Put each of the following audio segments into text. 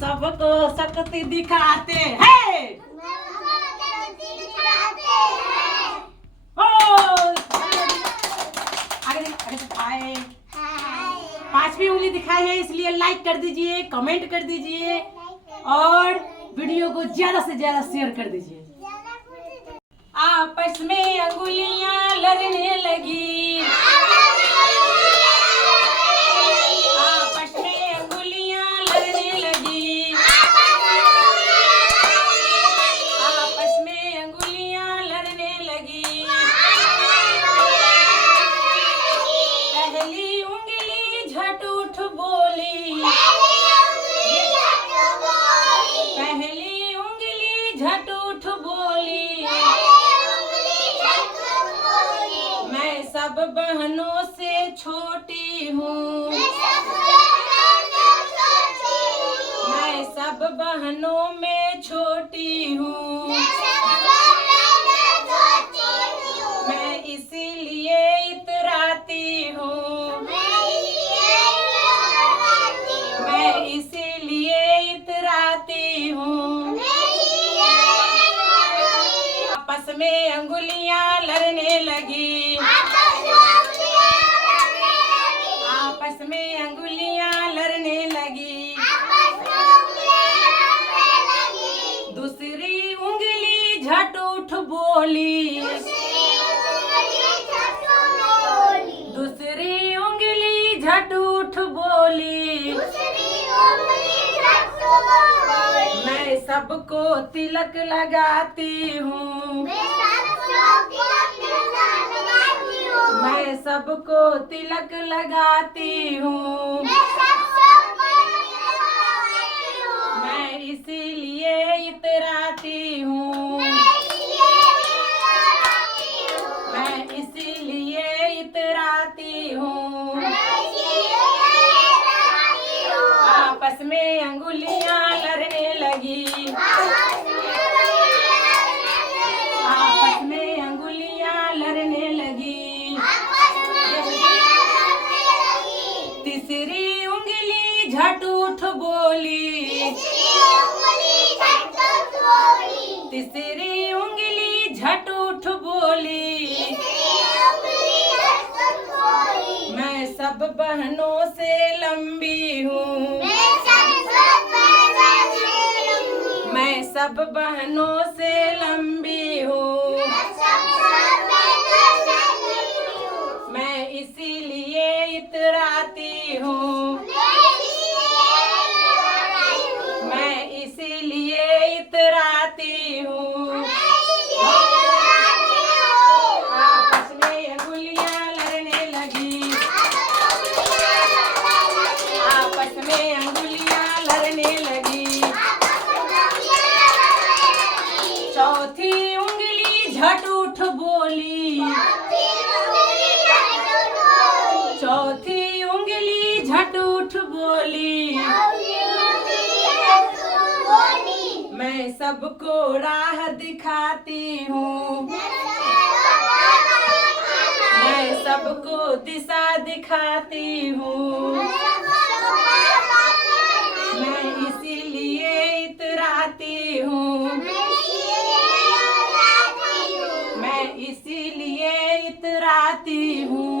सबको शक्ति दिखाते हैं। आगे पांचवी उंगली दिखाई है, इसलिए लाइक कर दीजिए, कमेंट कर दीजिए और वीडियो को ज्यादा से ज्यादा शेयर कर दीजिए। आपस में अंगुलियां लड़ने लगी, आपस में अंगुलियां लड़ने लगी, आपस में अंगुलियां लड़ने लगी। पहली उंगली झट उठ बोली, पहली उंगली झट उठ बोली, मैं सब बहनों से छोटी हूँ, मैं सब बहनों में छोटी हूँ, मैं इसीलिए इतराती हूँ, मैं इसीलिए इतराती हूँ। आपस में अंगुलियां लड़ने लगी, आपस में अंगुलियां लड़ने लगी, दूसरी उंगली झट उठ बोली, दूसरी उंगली झट उठ बोली, मैं सबको तिलक लगाती हूँ, मैं सबको तिलक लगाती हूँ, मैं इसीलिए इतराती हूँ, मैं इसीलिए इतराती हूँ। आपस में अंगुलियां लड़ने लगी, आपस में अंगुलियां लड़ने लगी, तीसरी उंगली झट उठ बोली, तीसरी उंगली झट उठ बोली, मैं सब बहनों से लंबी हूँ, मैं सब बहनों से लंबी हूँ, मैं इसीलिए इतराती हूँ, मैं इसीलिए इतराती हूँ। आपस में अंगुलियां लड़ने लगी, आपस में अंगुलियां लड़ने लगी, चौथी उंगली झट उठ बोली, चौथी उंगली झट उठ बोली, मैं सबको राह दिखाती हूँ, मैं सबको दिशा दिखाती हूँ, मैं इसीलिए इतराती हूँ, मैं इसीलिए इतराती हूँ।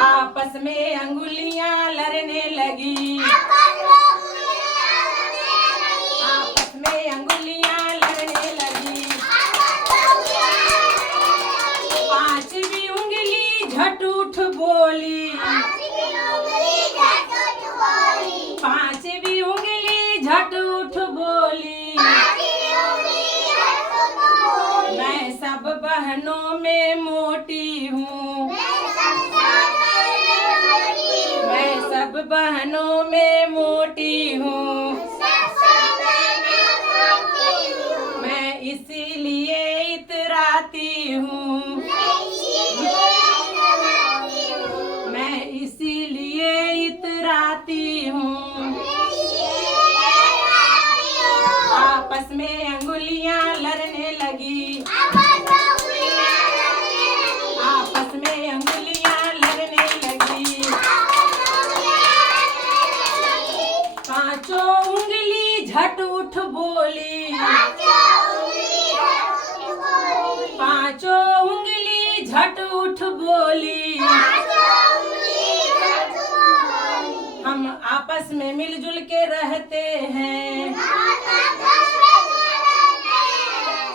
आपस में अंगुलियां लड़ने लगी, आपस में अंगुलियां लड़ने लगी, पांचवी उंगली झट उठ बोली, पांचवी उंगली झट उठ बोली, मैं सब बहनों में मोटी हूँ, मैं सब बहनों में मोटी हूँ, मैं इसीलिए इतराती हूँ, मैं इसीलिए इतराती हूँ। आपस में अंगुलियां लड़ने लगी, आपस में अंगुलियां लड़ने लगी, पांचों उंगली झट उठ बोली, पांचों उंगली झट उठ बोली। हम आपस में मिलजुल के रहते हैं,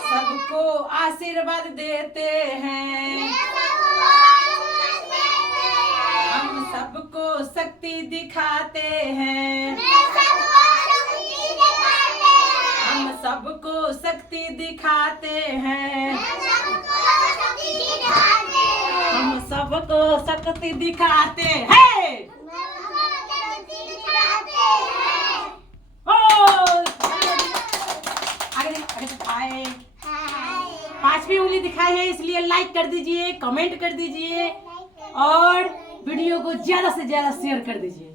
सबको आशीर्वाद देते हैं। हम सबको शक्ति दिखाते हैं, हम सबको शक्ति दिखाते हैं। हम सबको शक्ति दिखाते हैं। आगे पांचवी उंगली दिखाई है, इसलिए लाइक कर दीजिए, कमेंट कर दीजिए और वीडियो को ज्यादा से ज्यादा शेयर कर दीजिए।